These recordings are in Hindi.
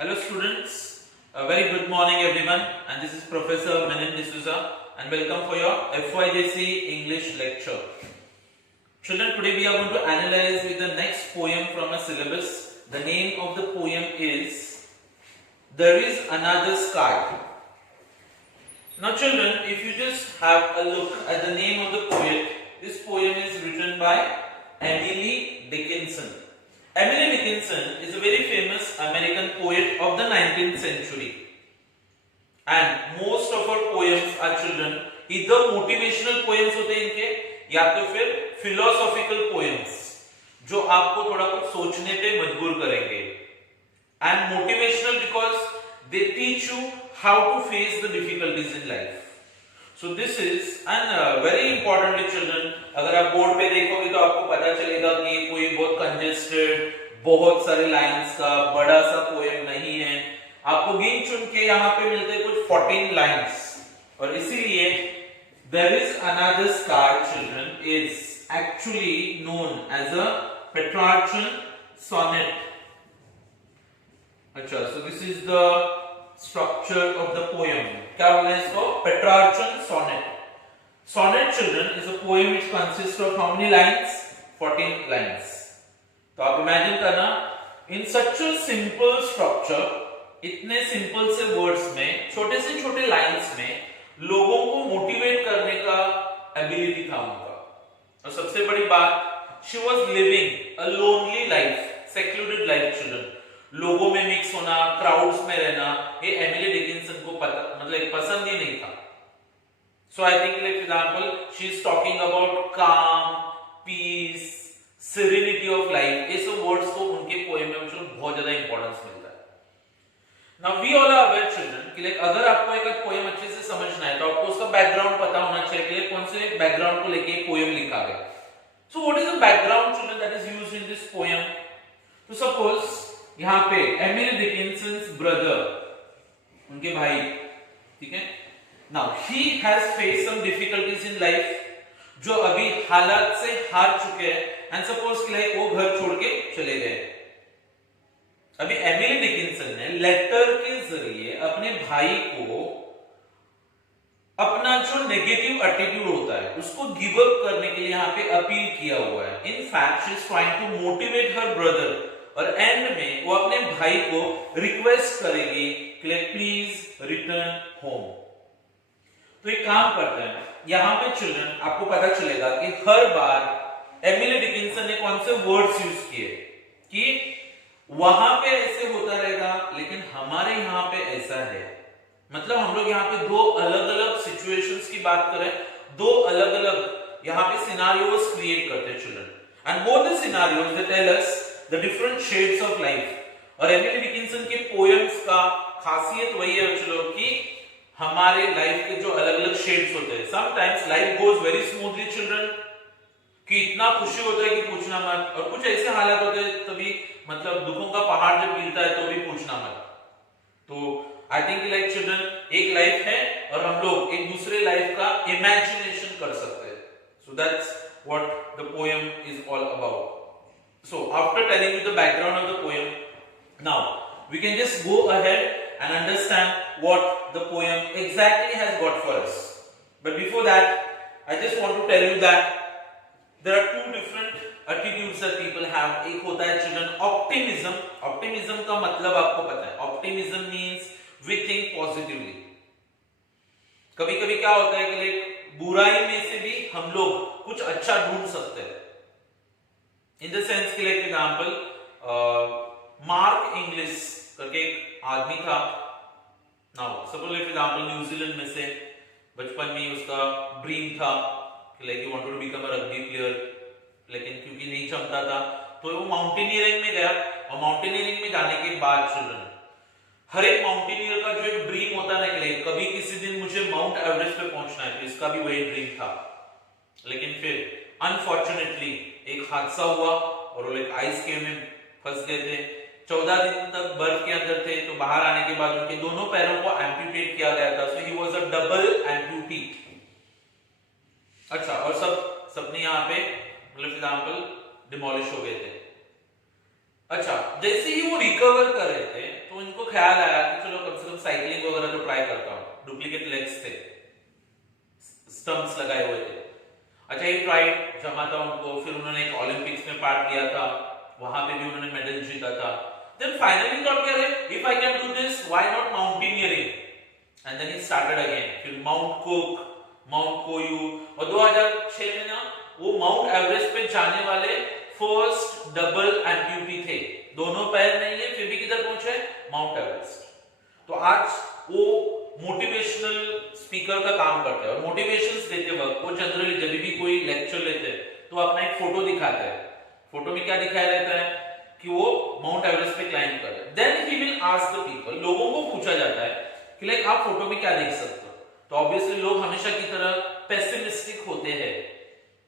Hello students, a very good morning everyone, and this is Professor Menin D'Souza and welcome for your FYJC English lecture. Children, today we are going to analyze with the next poem from a syllabus. The name of the poem is There is Another Sky. Now children, if you just have a look at the name of the poet, this poem is written by Emily Dickinson. Emily Dickinson is a very famous American poet of the 19th century, and most of her poems are children either motivational poems होते हैं इनके या तो फिर philosophical poems जो आपको थोड़ा कुछ सोचने पे मजबूर करेंगे. And motivational because they teach you how to face the difficulties in life. So this is and very importantly children, अगर आप बोर्ड पे देखोगे तो आपको पता चलेगा कि ये कोई बहुत कंजेस्टेड, बहुत सारे लाइंस का बड़ा सा पोएम नहीं है. आपको गिन चुन के यहाँ पे मिलते हैं कुछ 14 लाइंस, और इसीलिए There is Another Sky children is actually known as a Petrarchan sonnet. अच्छा, so this is the structure of the poem. क्या बोलते हैं इसको? Petrarchan sonnet. Sonnet children is a poem which consists of how many lines? 14 lines. तो आप इमेजिन करना, in such a simple structure, इतने सिंपल से वर्ड्स में, छोटे से छोटे लाइंस में लोगों को मोटिवेट करने का एबिलिटी था उनका. और सबसे बड़ी बात, she was living a lonely life, secluded life children. लोगों में मिक्स होना, क्राउड्स में रहना, ये एमिली डिकिंसन को पसंद ही नहीं था. So I think, like example, she is talking about calm, peace, serenity of life. ये सब words को उनके poem में बहुत ज्यादा importance मिलता है. Now we all are aware children कि like अगर आपको एक poem अच्छे से समझना है तो आपको उसका background पता होना चाहिए कि कौन से background को लेके poem लिखा गया. So what is the background children that is used in this poem? तो suppose यहाँ पे एमिली डिकिंसन्स ब्रदर, उनके भाई, ठीक है. Now he has faced some difficulties in life, जो अभी हालात से हार चुके हैं, and suppose कि like वो घर छोड़ के चले गए. अभी एमिली डिकिंसन ने लेटर के जरिए अपने भाई को अपना जो नेगेटिव एटीट्यूड होता है उसको गिव अप करने के लिए यहाँ पे अपील किया हुआ है. In fact she is trying to motivate her brother, और एंड में वो अपने भाई को रिक्वेस्ट करेगी कि प्लीज रिटर्न होम. तो एक काम करते हैं, यहाँ पे चिल्ड्रन आपको पता चलेगा कि हर बार एमिली डिकिंसन ने कौन से वर्ड्स यूज किए कि वहां पे ऐसे होता रहेगा लेकिन हमारे यहाँ पे ऐसा है. मतलब हम लोग यहाँ पे दो अलग अलग सिचुएशंस की बात करें, दो अलग अलग यहाँ पे सिनारियोस क्रिएट करते हैं children, and both the scenarios they tell us the different shades of life. और एमिली डिकिंसन के पोएम्स का खासियत वही है चलो कि हमारे लाइफ के जो अलग अलग शेड्स होते हैं. Sometimes life goes very smoothly children, कि इतना खुशी होता है कि पूछना मत, और कुछ ऐसे हालात होते हैं तभी मतलब दुखों का पहाड़ जब गिरता है तो भी पूछना मत. तो आई थिंक लाइक चिल्ड्रन एक लाइफ है और हम लोग एक दूसरे लाइफ का इमेजिनेशन कर सकते हैं. So that's what the poem is all about. So after telling you the background of the poem, now we can just go ahead and understand what the poem exactly has got for us. But before that, I just want to tell you that there are two different attitudes that people have. एक होता है children optimism. Optimism का मतलब आपको पता है. Optimism means we think positively. कभी-कभी क्या होता है कि like बुराई में से भी हम लोग कुछ अच्छा ढूंढ सकते हैं. इन द सेंस कि लाइक एग्जांपल मार्क इंग्लिश करके एक आदमी था. Now suppose like example New Zealand में से बचपन में उसका ड्रीम था कि like he wanted to become a rugby player, लेकिन क्योंकि नहीं जमता था तो वो माउंटेनियरिंग में गया. और माउंटेनियरिंग में जाने के बाद चिल्ड्रन हर एक माउंटेनियर का जो एक ड्रीम होता है ना कि कभी किसी दिन मुझे माउंट एवरेस्ट पे पहुंचना है, तो इसका भी वही ड्रीम था. लेकिन फिर अनफॉर्चुनेटली एक हादसा हुआ और वो लोग आइस केव में फंस गए थे. 14 दिन तक बर्फ के अंदर थे. तो बाहर आने के बाद उनके दोनों पैरों को एम्प्यूटेट किया गया था. So he was a double amputee. अच्छा, और सब सपने यहाँ पे मतलब एग्जांपल डिमोलिश हो गए थे. अच्छा, जैसे ही वो रिकवर कर रहे थे तो इनको ख्याल आया कि चलो कम से कम साइकिलिंग वगैरह तो ट्राई करता हूँ। डुप्लीकेट लेग्स थे, स्टंप्स लगाए हुए थे। अच्छा, ये ट्राइड, जमा था उनको, फिर उन्होंने एक ओलंपिक्स में पार्ट लिया था, वहां पे भी उन्होंने मेडल जीता था। देन फाइनली थॉट क्या है, if I can do this why not mountaineering, and then he started again. फिर माउंट कुक, माउंट कोयू, और 2006 में ना वो माउंट एवरेस्ट पे जाने वाले फर्स्ट डबल एम्प्यूटी थे। दोनों पैर नहीं है फिर भी किधर पहुंचे, माउंट एवरेस्ट। तो आज वो मोटिवेशनल स्पीकर का काम करते हैं, और मोटिवेशंस देते वक्त वो जनरली जब भी कोई लेक्चर लेते हैं तो अपना एक फोटो दिखाते हैं। फोटो में क्या दिखाया रहता है कि वो माउंट एवरेस्ट पे क्लाइंब कर रहे हैं। Then he will ask the people, लोगों को पूछा जाता है कि लाइक आप फोटो में क्या देख सकते हो। तो ऑब्वियसली लोग हमेशा की तरह पेसिमिस्टिक होते हैं।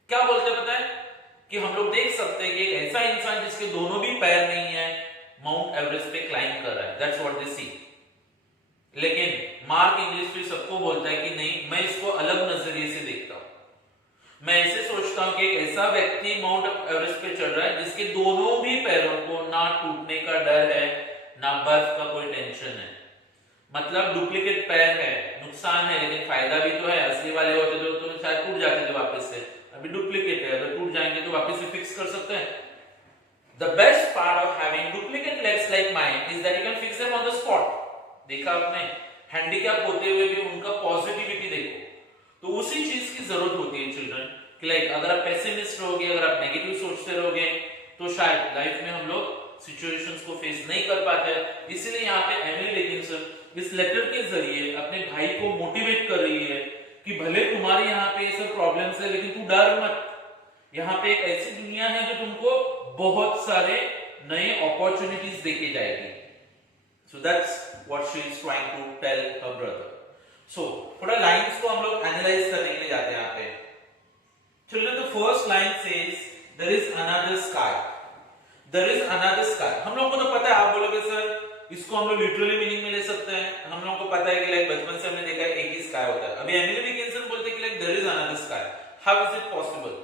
क्या बोलते हैं पता है, कि हम लोग देख सकते हैं कि एक ऐसा इंसान जिसके दोनों भी पैर नहीं है माउंट एवरेस्ट पे क्लाइंब कर रहा है, दैट्स व्हाट दे सी। लेकिन मार्क इंग्लिश भी सबको बोलता है कि नहीं, मैं इसको अलग नजरिए से देखता हूं। मैं ऐसे सोचता हूं कि एक ऐसा व्यक्ति माउंट एवरेस्ट पे चढ़ रहा है जिसके दोनों भी पैरों को ना टूटने का डर है, ना बर्फ का कोई टेंशन है। मतलब डुप्लीकेट पैर है, नुकसान है, लेकिन फायदा भी तो है। असली वाले होते तो शायद टूट जाते थे वापस से, अभी डुप्लीकेट है, अगर टूट जाएंगे तो वापस से फिक्स कर सकते हैं। The best part of having duplicate legs like mine is that you can fix them on the spot. देखा आपने, हैंडीकैप होते हुए भी उनका पॉजिटिविटी देखो। तो उसी चीज की जरूरत होती है चिल्ड्रन, कि लाइक अगर आप पेसिमिस्ट रहोगे, अगर आप नेगेटिव सोचते रहोगे, तो शायद लाइफ में हम लोग सिचुएशंस को फेस नहीं कर पाते। इसीलिए यहाँ पे एमिली डिकिंसन इस लेटर के जरिए अपने भाई को मोटिवेट कर रही है कि भले तुम्हारे यहाँ पे ये सब प्रॉब्लम्स है, लेकिन तू डर मत। यहाँ पे एक ऐसी दुनिया है जो तुमको बहुत सारे नए अपॉर्चुनिटीज देके जाएगी। So that's what she is trying to tell her brother. So थोड़ा लाइंस को हम लोग एनालाइज करने के लिए जाते हैं यहाँ पे। Children, the first line says there is another sky. There is another sky. हम लोगों को तो पता है, आप बोलोगे सर इसको हम लोग लिटरली मीनिंग में ले सकते हैं। हम लोगों को पता है कि लाइक बचपन से हमने देखा है एक ही स्काई होता है। अभी एमिली डिकिंसन बोलते हैं कि like there is another sky. How is it possible?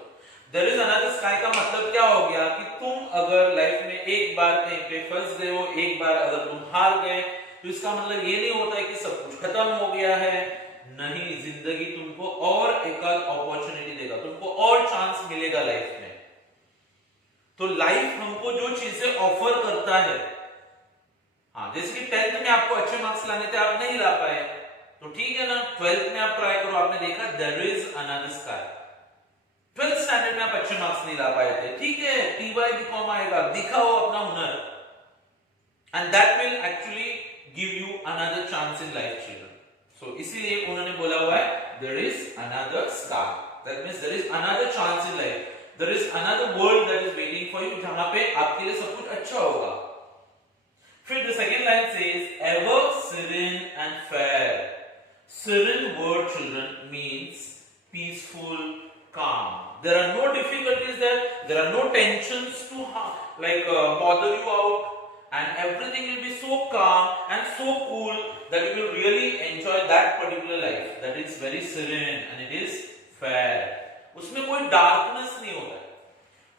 There is another sky का मतलब क्या हो गया कि तुम अगर लाइफ में एक बार कहीं पे फंस गए हो, एक बार अगर तुम हार गए, तो इसका मतलब ये नहीं होता है कि सब कुछ खत्म हो गया है। नहीं, जिंदगी तुमको और एक अपॉर्चुनिटी देगा, तुमको और चांस मिलेगा लाइफ में। तो लाइफ हमको जो चीजें ऑफर करता है, हाँ जैसे कि 10th में आपको अच्छे मार्क्स लाने थे, आप नहीं ला पाए, तो ठीक है ना, 12th में आप ट्राई करो। आपने देखा there is another sky. 12th standard में आप अच्छे मार्क्स नहीं ला पाए थे, ठीक है, टीवाई बीकॉम आएगा, दिखाओ अपना हुनर, and that will actually give you another chance in life children. So इसीलिए उन्होंने बोला हुआ है there is another sky, that means there is another chance in life, there is another world that is waiting for you, जहां पे आपके लिए सब कुछ अच्छा होगा। फिर the second line says ever serene and fair. Serene word children means peaceful, calm. There are no difficulties there are no tensions to bother you out, and everything will be so calm and so cool that you will really enjoy that particular life, that is very serene and it is fair. उसमें कोई darkness नहीं होता है।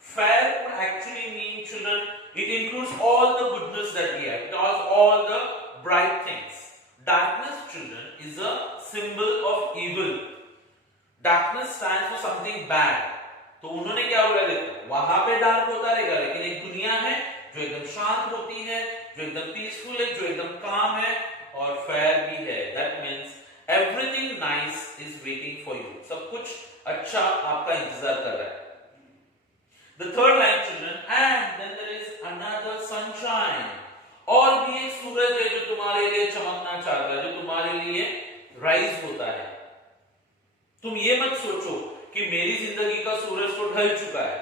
Fair would actually mean children, it includes all the goodness that we have, it has all the bright things. Darkness children is a symbol of evil. Darkness stands for something bad. तो उन्होंने क्या बोला, देखो वहां पे डार्क होता रहेगा, लेकिन एक दुनिया है जो एकदम शांत होती है, जो एकदम पीसफुल है, जो एकदम काम है और फेयर भी है। That means everything nice is waiting for you, सब कुछ अच्छा आपका इंतजार कर रहा है। The third line children, and then there is another sunshine. और भी एक सूरज है जो तुम्हारे लिए चमकना चाहता है, जो तुम्हारे लिए राइज होता है। तुम ये मत सोचो कि मेरी जिंदगी का सूरज तो ढल चुका है,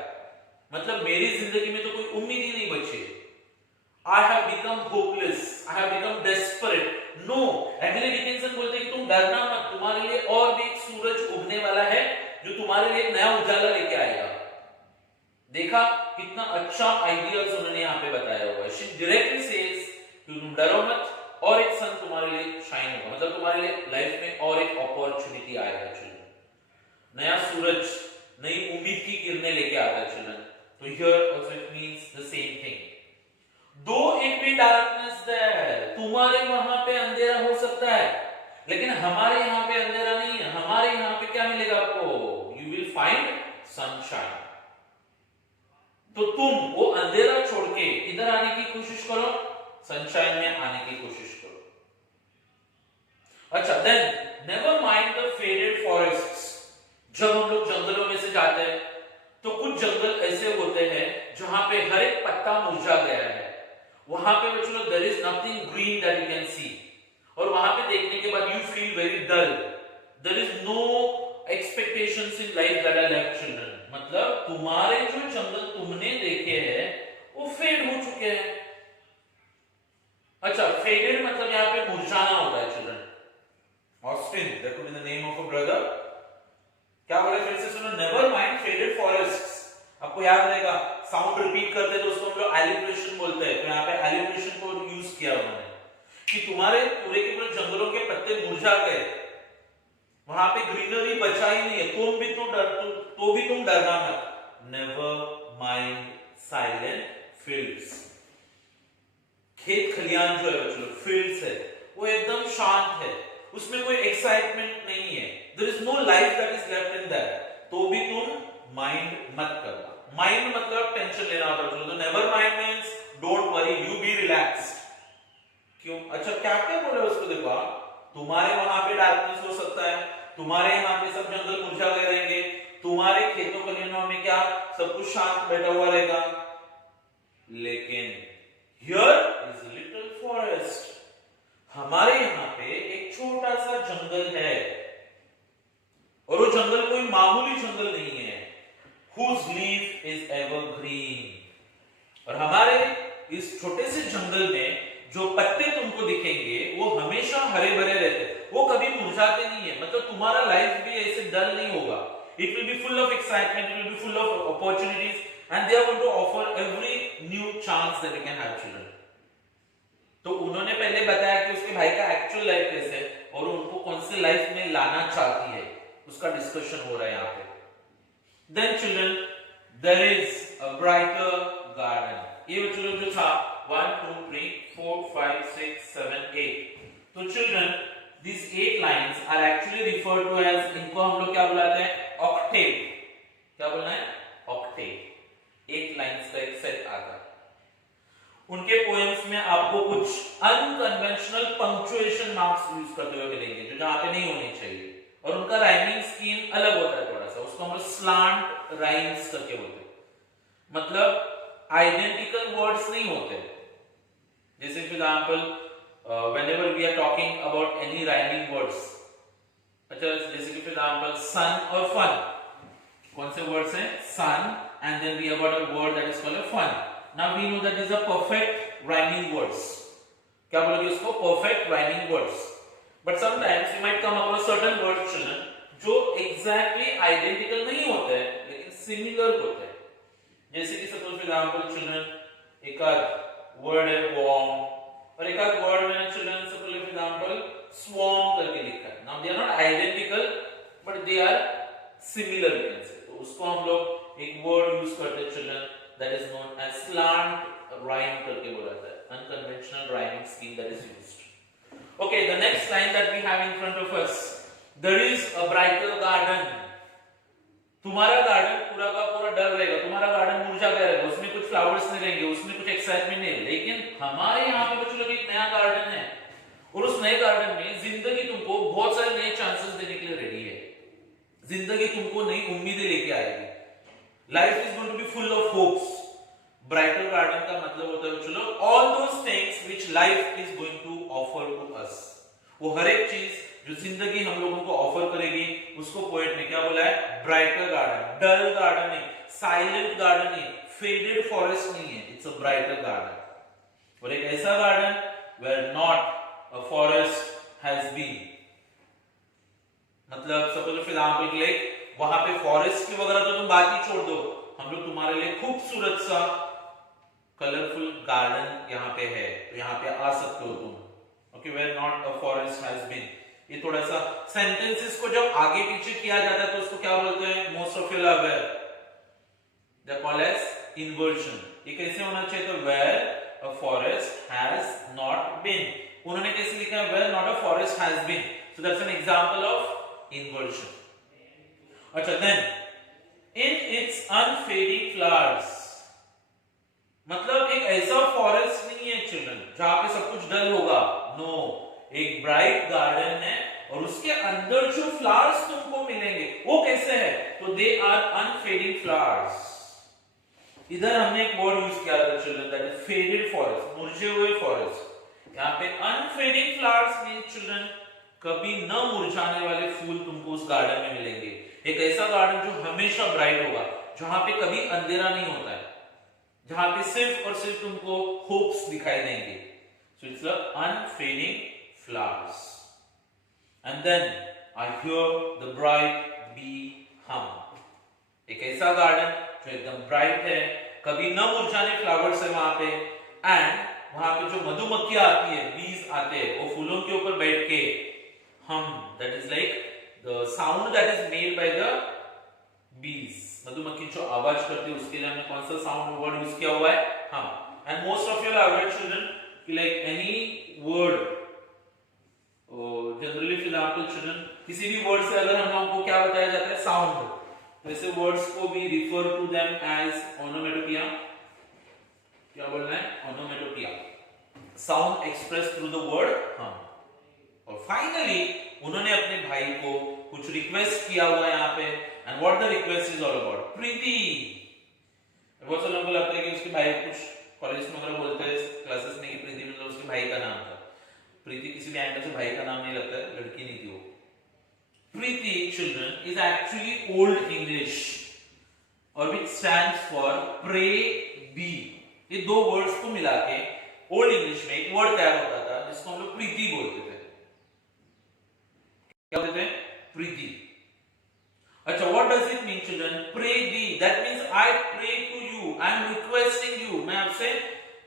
मतलब मेरी जिंदगी में तो कोई उम्मीद ही नहीं बची। I have become hopeless, I have become desperate. No, Emily Dickinson बोलते हैं कि तुम डरना मत, तुम्हारे लिए और भी एक सूरज उगने वाला है जो तुम्हारे लिए एक नया उजाला लेके आएगा। देखा कितना अच्छा आइडियाज उन्होंने यहाँ पे बताया हुआ है। She directly says कि तुम डरो मत, और एक सन तुम्हारे लिए शाइन होगा, मतलब तुम्हारे लिए लाइफ में और एक अपॉर्चुनिटी आएगा चिल्ड्रन। नया सूरज नई उम्मीद की किरणें लेके आता है चिल्ड्रन। तो here also it means the same thing. दो इट बी डार्कनेस देयर, तुम्हारे वहां पे अंधेरा हो सकता है लेकिन हमारे यहाँ पे अंधेरा नहीं है। हमारे यहाँ पे क्या मिलेगा आपको? You will find sunshine. तो तुम वो अंधेरा छोड़ के इधर आने की कोशिश करो, सनशाइन में आने की कोशिश करो। अच्छा, then never mind the faded forests. जब हम लोग जंगलों में से जाते हैं तो कुछ जंगल ऐसे होते हैं जहां पे हर एक पत्ता मुरझा गया है, वहां पे बच्चों there is nothing green that you can see, और वहां पे देखने के बाद you feel very dull, there is no expectations in life that are left children. मतलब तुम्हारे जो जंगल तुमने देखे हैं वो फेड हो चुके हैं। अच्छा, फेडेड मतलब यहाँ पे मुरझाना होता है children. Austin, that would be the name of a brother, क्या बोले फिर से सुनो, नेवर माइंड फेडेड फॉरेस्ट्स। आपको याद रहेगा, साउंड रिपीट करते तो उसको हम लोग एलिब्रेशन बोलते हैं, तो यहाँ पे एलिब्रेशन को यूज किया उन्होंने कि तुम्हारे पूरे के पूरे जंगलों के पत्ते मुरझा गए, वहां पे ग्रीनरी बचा ही नहीं है, तुम भी तुम डरना मत। Never mind silent fields. खेत खलियान जो है बच्चों, फील्ड्स है, वो एकदम शांत है, उसमें कोई एक्साइटमेंट नहीं है, there is no life that is left in that, तो भी तुम माइंड मत करना। माइंड मतलब टेंशन लेना होता है, तो never mind means don't worry, you B relaxed. क्यों? अच्छा, क्या क्या बोले उसको, देखो, तुम्हारे वहां पे डार्कनेस हो सकता है, तुम्हारे यहाँ पे सब जंगल मुरझा गए रहेंगे, तुम्हारे खेतों खलियानों में क्या सब कुछ शांत बैठा हुआ रहेगा, लेकिन हियर इज लिटिल फॉरेस्ट, हमारे यहाँ पे एक छोटा सा जंगल है, और वो जंगल कोई मामूली जंगल नहीं है, whose leaf is evergreen। और हमारे इस छोटे से जंगल में जो पत्ते तुमको दिखेंगे वो हमेशा हरे भरे रहते, वो कभी मुरझाते नहीं है। मतलब तुम्हारा लाइफ भी ऐसे डल नहीं होगा, it will be full of excitement, it will be full of opportunities, and they are going to offer every new chance that you can have children. तो उन्होंने पहले बताया कि उसके भाई का एक्चुअल लाइफ कैसे है और उनको कौन से लाइफ में लाना चाहती है, उसका डिस्कशन हो रहा है यहाँ पे। Then children, there is a brighter garden। ये बच्चों जो था 1 2 3 4 5 6 7 8, तो children these 8 lines are actually referred to as, इनको हम लोग क्या बुलाते हैं, octave। क्या बोलना है? octave। 8 लाइंस का एक सेट आता है। उनके पोएम्स में आपको कुछ अनकन्वेंशनल पंक्चुएशन मार्क्स यूज करते हुए मिलेंगे जो जहां पे नहीं होने चाहिए, और उनका राइमिंग स्कीम अलग होता है थोड़ा सा, उसको हम लोग स्लांट राइम्स करके बोलते हैं। मतलब आइडेंटिकल वर्ड्स नहीं होते, जैसे for example whenever we are talking about any rhyming words, अच्छा जैसे कि फॉर एग्जांपल सन और फन, कौन से वर्ड्स हैं? Sun and then we have got a word that is called fun. Now we know that is a perfect rhyming words. क्या बोलोगे उसको? Perfect rhyming words. But sometimes you might come across certain words children जो exactly identical नहीं होते हैं लेकिन similar होते हैं। जैसे कि suppose for example children एक आध word है warm और एक आध word में children suppose for example swarm करके लिखा है। Now they are not identical but they are similar you can say। तो उसको हम लोग एक word use करते हैं children that is known as slant rhyme करके बोला जाता है, unconventional rhyming scheme that is used। Okay, the next line that we have in front of us, there is a brighter garden। तुम्हारा गार्डन पूरा का पूरा डल रहेगा, तुम्हारा गार्डन मुरझा गया रहेगा, उसमें कुछ फ्लावर्स नहीं रहेंगे, उसमें कुछ एक्साइटमेंट नहीं, लेकिन हमारे यहाँ पे बच्चों लोग एक नया गार्डन है, और उस नए गार्डन में जिंदगी तुमको बहुत सारे नए चांसेस देने के लिए रेडी है। जिंदगी तुमको नई उम्मीदें लेके आएगी। Life is going to be full of hopes. Brighter garden का मतलब होता है चलो all those things which life is going to offer to us. वो हर एक चीज जो जिंदगी हम लोगों को ऑफर करेगी उसको पोएट ने क्या बोला है? Brighter garden. डल गार्डन नहीं, साइलेंट गार्डन नहीं, फेडेड फॉरेस्ट नहीं है, इट्स अ ब्राइटर गार्डन। और एक ऐसा garden where not a forest has been, मतलब सपोज फॉर एग्जांपल के लिए वहां पे फॉरेस्ट की वगैरह तो तुम बात ही छोड़ दो, हम लोग तुम्हारे लिए खूबसूरत सा कलरफुल गार्डन यहाँ पे है, तो यहाँ पे आ सकते हो तुम। Okay, where not a forest has been. ये थोड़ा सा सेंटेंसेस को जब आगे पीछे किया जाता है तो उसको क्या बोलते हैं? Most of you are aware they call as inversion. ये कैसे होना चाहिए? तो where a forest has not been. उन्होंने कैसे लिखा है where not a forest has been. So that's an example of inversion. अच्छा, then in its unfading flowers, मतलब एक ऐसा फॉरेस्ट नहीं है चिल्ड्रन जहां पे सब कुछ डल होगा. नो, एक ब्राइट गार्डन है और उसके अंदर जो फ्लावर्स तुमको मिलेंगे वो कैसे है? तो दे आर अनफेडिंग फ्लावर्स. इधर हमने एक वर्ड यूज किया था children, that is faded forest, मुरझे हुए फॉरेस्ट. यहाँ पे अनफेडिंग फ्लावर्स मींस चिल्ड्रन कभी न मुरझाने वाले फूल तुमको उस गार्डन में मिलेंगे. एक ऐसा गार्डन जो हमेशा ब्राइट होगा, जहां पे कभी अंधेरा नहीं होता है, जहां पे सिर्फ और सिर्फ तुमको होप्स दिखाई देंगे. So it's the unfading flowers. And then I hear the bright bee hum. एक ऐसा गार्डन जो एकदम ब्राइट है, कभी न मुरझाने फ्लावर्स है वहां पे, एंड वहां पे जो मधुमक्खियां आती है, बीज आते हैं, वो फूलों के ऊपर बैठ के हम, that is like the sound that is made by the bees. मधुमक्खी जो आवाज करती है उसके लिए हमने कौन सा साउंड वर्ड यूज किया हुआ है? Hum. And most of your aware children कि like any word, generally for example children किसी भी वर्ड से अगर हम लोगों को क्या बताया जाता है? साउंड. तो ऐसे वर्ड्स को भी refer to them as onomatopoeia. क्या बोलना है? Onomatopoeia. Sound express through the word hum. और फाइनली उन्होंने अपने भाई को कुछ रिक्वेस्ट किया हुआ है यहाँ पे. And what the request is all about? Prithee. बहुत से लोगों को लगता है कि उसके भाई, कुछ कॉलेज में वगैरह बोलते हैं क्लासेस में कि प्रीति मतलब उसके भाई का नाम था. प्रीति किसी भी एंगल से भाई का नाम नहीं लगता है, लड़की नहीं थी वो. Prithee children is actually old English और which stands for pray thee. ये दो वर्ड्स को मिला के ओल्ड इंग्लिश में एक वर्ड तैयार होता था जिसको हम लोग प्रीति बोलते थे. क्या बोलते थे? प्रीति. अच्छा, what does it mean children? Pray thee. That means I pray to you. I am requesting you. मैं आपसे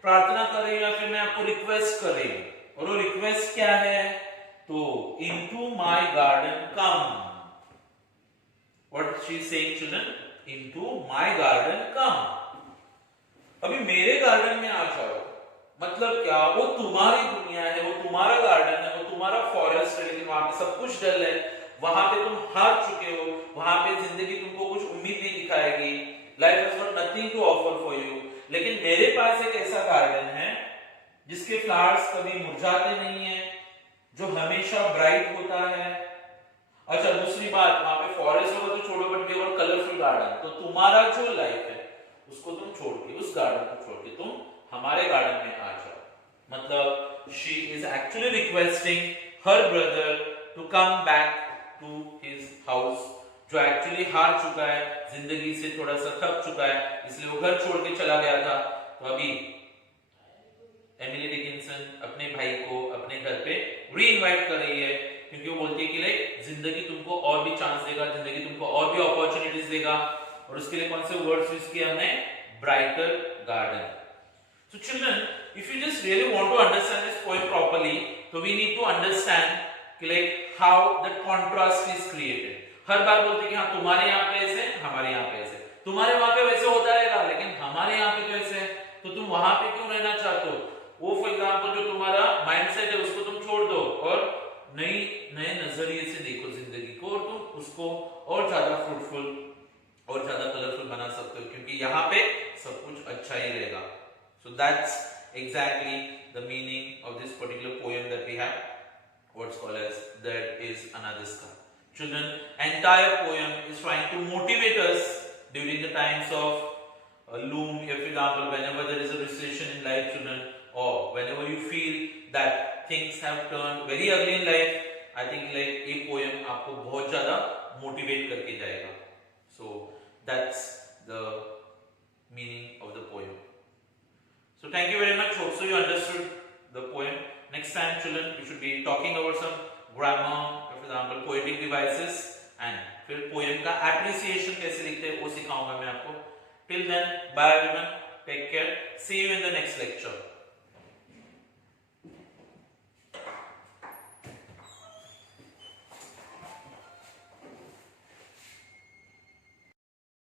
प्रार्थना कर रही हूँ या फिर मैं आपको रिक्वेस्ट कर रही हूँ. और वो रिक्वेस्ट क्या है? तो into my garden come. What she is saying children? Into my garden come. अभी मेरे गार्डन में आ जाओ. मतलब क्या? वो तुम्हारी दुनिया है, वो तुम्हारा गार्डन है, वो तुम्हारा फॉरेस्ट है, लेकिन वहां पे सब कुछ डल है. वहां पे तुम हार चुके हो. वहां पे जिंदगी तुमको कुछ उम्मीद नहीं दिखाएगी. Life has got nothing to offer for you. लेकिन मेरे पास एक ऐसा गार्डन है जिसके फ्लावर्स कभी मुरझाते नहीं है, जो हमेशा ब्राइट होता है. अच्छा, दूसरी बात, वहां पे फॉरेस्ट होगा तो छोड़ो, but we have colourful garden. तो तुम्हारा जो लाइफ है उसको तुम छोड़ के, उस गार्डन को छोड़ के तुम हमारे गार्डन में आ जाओ. मतलब she is actually requesting her brother to come back to his house, जो एक्चुअली हार चुका है, जिंदगी से थोड़ा सा थक चुका है, इसलिए वो घर छोड़ के चला गया था. तो अभी एमिली डिकिंसन अपने भाई को अपने घर पे री-इनवाइट कर रही है, क्योंकि वो बोलती है कि लाइक जिंदगी तुमको और भी चांस देगा, जिंदगी तुमको और भी अपॉर्चुनिटीज देगा. और उसके लिए कौन से वर्ड्स यूज किए हमने? Brighter garden. So children, if you just really want to understand this poem properly, so we need to understand like how the contrast is created. हर बार बोलते हैं कि हाँ तुम्हारे यहाँ पे ऐसे, हमारे यहाँ पे ऐसे. तुम्हारे वहां पे वैसे होता रहेगा, लेकिन हमारे यहाँ पे तो ऐसे है. तो तुम वहां पे क्यों रहना चाहते हो? वो फॉर एग्जांपल जो तुम्हारा माइंडसेट है उसको तुम छोड़ दो और नए नजरिए से देखो जिंदगी को, और तुम उसको और ज्यादा फ्रूटफुल और ज्यादा कलरफुल बना सकते हो, क्योंकि यहाँ पे सब कुछ अच्छा ही रहेगा. So that's exactly the meaning of this particular poem that we have. What's called as that is another sky. Children, entire poem is trying to motivate us during the times of loom. For example, whenever there is a recession in life, children, or whenever you feel that things have turned very ugly in life, I think like a poem आपको बहुत ज़्यादा motivate करके जाएगा. So that's the meaning of the poem. So thank you very much. Hope so you understood the poem. Next time, children, we should be talking about some grammar, for example, poetic devices, and फिर poem का appreciation कैसे लिखते हैं वो सिखाऊंगा मैं आपको. Till then, bye everyone. Take care. See you in the next lecture.